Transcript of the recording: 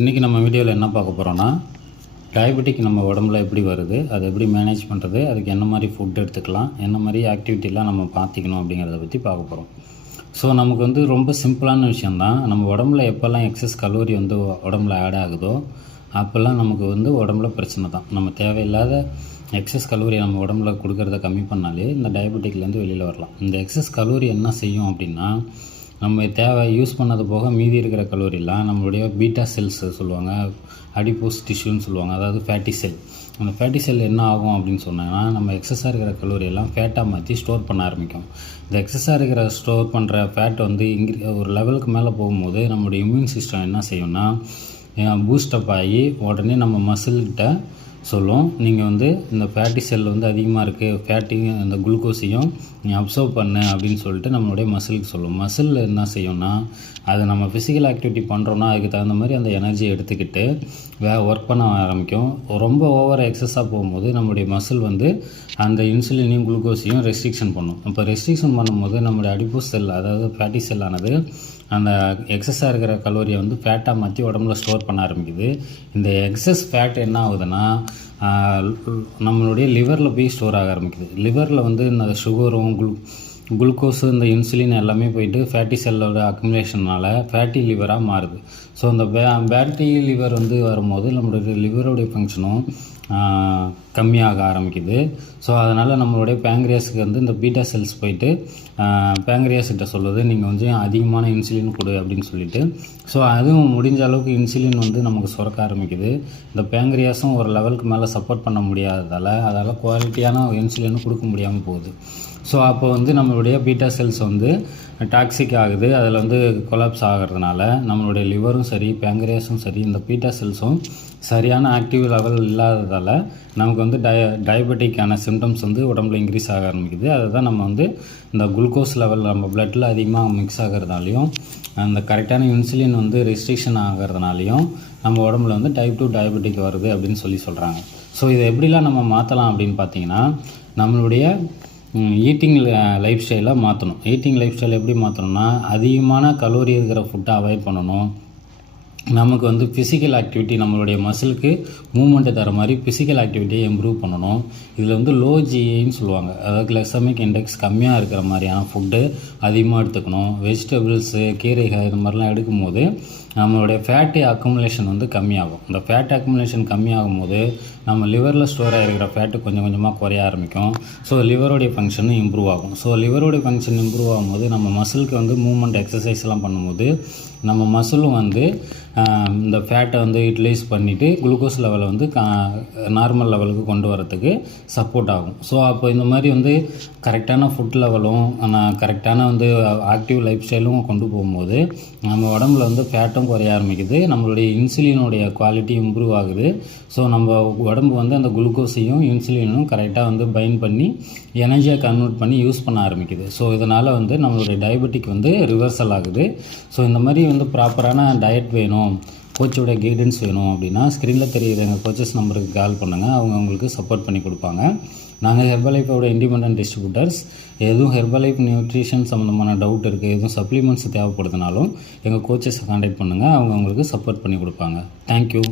இன்றைக்கி நம்ம வீடியோவில் என்ன பார்க்க போகிறோன்னா, டயபெட்டிக் நம்ம உடம்புல எப்படி வருது, அதை எப்படி மேனேஜ் பண்ணுறது, அதுக்கு என்ன மாதிரி ஃபுட் எடுத்துக்கலாம், என்ன மாதிரி ஆக்டிவிட்டிலாம் நம்ம பார்த்திக்கணும் அப்படிங்கிறத பற்றி பார்க்க போகிறோம். ஸோ நமக்கு வந்து ரொம்ப சிம்பிளான விஷயந்தான். நம்ம உடம்புல எப்போல்லாம் எக்ஸஸ் கலோரி வந்து உடம்புல ஆட் ஆகுதோ அப்போல்லாம் நமக்கு வந்து உடம்புல பிரச்சனை தான். நம்ம தேவையில்லாத எக்ஸஸ் கலோரி நம்ம உடம்புல கொடுக்கறத கம்மி பண்ணாலே இந்த டயபெட்டிக்லேருந்து வெளியில் வரலாம். இந்த எக்ஸஸ் கலோரி என்ன செய்யும் அப்படின்னா, நம்ம யூஸ் பண்ணது போக மீதி இருக்கிற கலோரிலாம் நம்மளுடைய பீட்டா செல்ஸ் சொல்லுவாங்க, அடிப்போஸ் டிஷ்யூன்னு சொல்லுவாங்க, அதாவது ஃபேட்டி செல். அந்த ஃபேட்டி செல் என்ன ஆகும் அப்படின்னு சொன்னாங்கன்னா, நம்ம எக்ஸஸாக இருக்கிற கலோரியெல்லாம் ஃபேட்டாக மாற்றி ஸ்டோர் பண்ண ஆரம்பிக்கும். இந்த எக்ஸஸாக இருக்கிற ஸ்டோர் பண்ணுற ஃபேட் வந்து ஒரு லெவலுக்கு மேலே போகும்போது நம்மளுடைய இம்யூன் சிஸ்டம் என்ன செய்யும்னா, பூஸ்டப் ஆகி உடனே நம்ம மசில்கிட்ட சொல்லும், நீங்கள் வந்து இந்த ஃபேட்டி செல் வந்து அதிகமாக இருக்குது, ஃபேட்டையும் இந்த குளுக்கோஸையும் நீ அப்சர்வ் பண்ணு அப்படின்னு சொல்லிட்டு நம்மளுடைய மசிலுக்கு சொல்லும். மசில் என்ன செய்யும்னா, அது நம்ம ஃபிசிக்கல் ஆக்டிவிட்டி பண்ணுறோன்னா அதுக்கு தகுந்த மாதிரி அந்த எனர்ஜியை எடுத்துக்கிட்டு ஒர்க் பண்ண ஆரம்பிக்கும். ரொம்ப ஓவர் எக்ஸஸாக போகும்போது நம்மளுடைய மசில் வந்து அந்த இன்சுலினையும் குளுக்கோஸையும் ரெஸ்ட்ரிக்ஷன் பண்ணும். இப்போ ரெஸ்ட்ரிக்ஷன் பண்ணும்போது நம்மளுடைய அடிப்போஸ் செல், அதாவது ஃபேட்டி செல்லானது அந்த எக்ஸஸாக இருக்கிற கலோரியை வந்து ஃபேட்டாக மாற்றி உடம்புல ஸ்டோர் பண்ண ஆரம்பிக்குது. இந்த எக்ஸஸ் ஃபேட் என்ன ஆகுதுன்னா, நம்மளுடைய லிவரில் போய் ஸ்டோர் ஆக ஆரம்பிக்குது. லிவரில் வந்து இந்த சுகரும் குளுக்கோஸு இந்த இன்சுலின் எல்லாமே போயிட்டு ஃபேட்டி செல்லோட அக்குமுலேஷனால் ஃபேட்டி லிவராக மாறுது. ஸோ அந்த ஃபேட்டி லிவர் வந்து வரும்போது நம்மளுடைய லிவருடைய ஃபங்க்ஷனும் கம்மியாக ஆரம்பிக்குது. ஸோ அதனால் நம்மளுடைய பேங்க்ரியாஸுக்கு வந்து இந்த பீட்டா செல்ஸ் போயிட்டு பேங்க்ரியாஸ்கிட்ட சொல்லுது, நீங்கள் வந்து அதிகமான இன்சுலின் கொடு அப்படின்னு சொல்லிட்டு. ஸோ அதுவும் முடிஞ்ச அளவுக்கு இன்சுலின் வந்து நமக்கு சுரக்க ஆரம்பிக்குது. இந்த பேங்க்ரியாஸும் ஒரு லெவலுக்கு மேலே சப்போர்ட் பண்ண முடியாததால் அதால் குவாலிட்டியான இன்சுலினும் கொடுக்க முடியாமல் போகுது. ஸோ அப்போ வந்து நம்மளுடைய பீட்டா செல்ஸ் வந்து டாக்ஸிக் ஆகுது. அதில் வந்து கொலாப்ஸ் ஆகிறதுனால நம்மளுடைய லிவரும் சரி, பேங்க்ரியாஸும் சரி, இந்த பீட்டா செல்ஸும் சரியான ஆக்டிவ் லெவல் இல்லாததால் நமக்கு வந்து டயபெட்டிக்கான சிம்டம்ஸ் வந்து உடம்புல இன்க்ரீஸ் ஆக ஆரம்பிக்குது. அதை தான் நம்ம வந்து இந்த குளுக்கோஸ் லெவல் நம்ம பிளட்டில் அதிகமாக மிக்ஸ் ஆகிறதுனாலையும், அந்த கரெக்டான இன்சுலின் வந்து ரெஸ்ட்ரிக்ஷன் ஆகிறதுனாலையும் நம்ம உடம்புல வந்து டைப் 2 டயபெட்டிக் வருது அப்படின்னு சொல்கிறாங்க. ஸோ இதை எப்படிலாம் நம்ம மாற்றலாம் அப்படின்னு பார்த்தீங்கன்னா, நம்மளுடைய ஈட்டிங் லைஃப் ஸ்டைலை மாற்றணும். ஈட்டிங் லைஃப் ஸ்டைல் எப்படி மாற்றணும்னா, அதிகமான கலோரி இருக்கிற ஃபுட்டை அவாய்ட் பண்ணணும். நமக்கு வந்து ஃபிசிக்கல் ஆக்டிவிட்டி, நம்மளுடைய மசிலுக்கு மூவ்மெண்ட்டை தர மாதிரி ஃபிசிக்கல் ஆக்டிவிட்டியை இம்ப்ரூவ் பண்ணணும். இதில் வந்து லோ ஜிஐன்னு சொல்லுவாங்க, அதாவது கிளைசமிக் இண்டெக்ஸ் கம்மியாக இருக்கிற மாதிரியான ஃபுட்டு அதிகமாக எடுத்துக்கணும். வெஜிடபிள்ஸு, கீரைகள் இது மாதிரிலாம் எடுக்கும்போது நம்மளுடைய ஃபேட்டி அக்குமுலேஷன் வந்து கம்மியாகும். இந்த ஃபேட் அக்குமுலேஷன் கம்மியாகும் போது நம்ம லிவரில் ஸ்டோர் ஆகிருக்கிற ஃபேட்டு கொஞ்சம் கொஞ்சமாக குறைய ஆரம்பிக்கும். ஸோ லிவரோடைய ஃபங்க்ஷனும் இம்ப்ரூவ் ஆகும். ஸோ லிவரோடைய ஃபங்க்ஷன் இம்ப்ரூவ் ஆகும்போது நம்ம மசிலுக்கு வந்து மூவ்மெண்ட் எக்ஸசைஸ்லாம் பண்ணும்போது நம்ம மசிலும் வந்து இந்த ஃபேட்டை வந்து யூட்டிலைஸ் பண்ணிவிட்டு குளுக்கோஸ் லெவலை வந்து நார்மல் லெவலுக்கு கொண்டு வரத்துக்கு சப்போர்ட் ஆகும். ஸோ அப்போ இந்த மாதிரி வந்து கரெக்டான ஃபுட் லெவலும் கரெக்டான வந்து ஆக்டிவ் லைஃப் ஸ்டைலும் கொண்டு போகும்போது நம்ம உடம்புல வந்து ஃபேட்டும் குறைய ஆரம்பிக்குது, நம்மளுடைய இன்சுலினுடைய குவாலிட்டி இம்ப்ரூவ் ஆகுது. ஸோ நம்ம உடம்பு வந்து அந்த குளுக்கோஸையும் இன்சுலினும் கரெக்டாக வந்து பைண்ட் பண்ணி எனர்ஜியாக கன்வெர்ட் பண்ணி யூஸ் பண்ண ஆரம்பிக்குது. ஸோ இதனால் வந்து நம்மளுடைய டயபெட்டிக் வந்து ரிவர்சல் ஆகுது. ஸோ இந்த மாதிரி வந்து ப்ராப்பரான டயட் வேணும், கோச்சோட கைடன்ஸ் வேணும் அப்படின்னா ஸ்க்ரீனில் தெரியுது எங்கள் கோச்சஸ் நம்பருக்கு கால் பண்ணுங்கள், அவங்க உங்களுக்கு சப்போர்ட் பண்ணி கொடுப்பாங்க. நாங்கள் ஹெர்பலைஃபோட இண்டிபெண்டன்ட் டிஸ்ட்ரிபியூட்டர்ஸ். எதுவும் ஹெர்பலைஃப் நியூட்ரிஷன் சம்மந்தமான டவுட் இருக்குது, எதுவும் சப்ளிமெண்ட்ஸ் தேவைப்படுதுனாலும் எங்கள் கோச்சஸை கான்டாக்ட் பண்ணுங்கள், அவங்க உங்களுக்கு சப்போர்ட் பண்ணி கொடுப்பாங்க. தேங்க்யூ.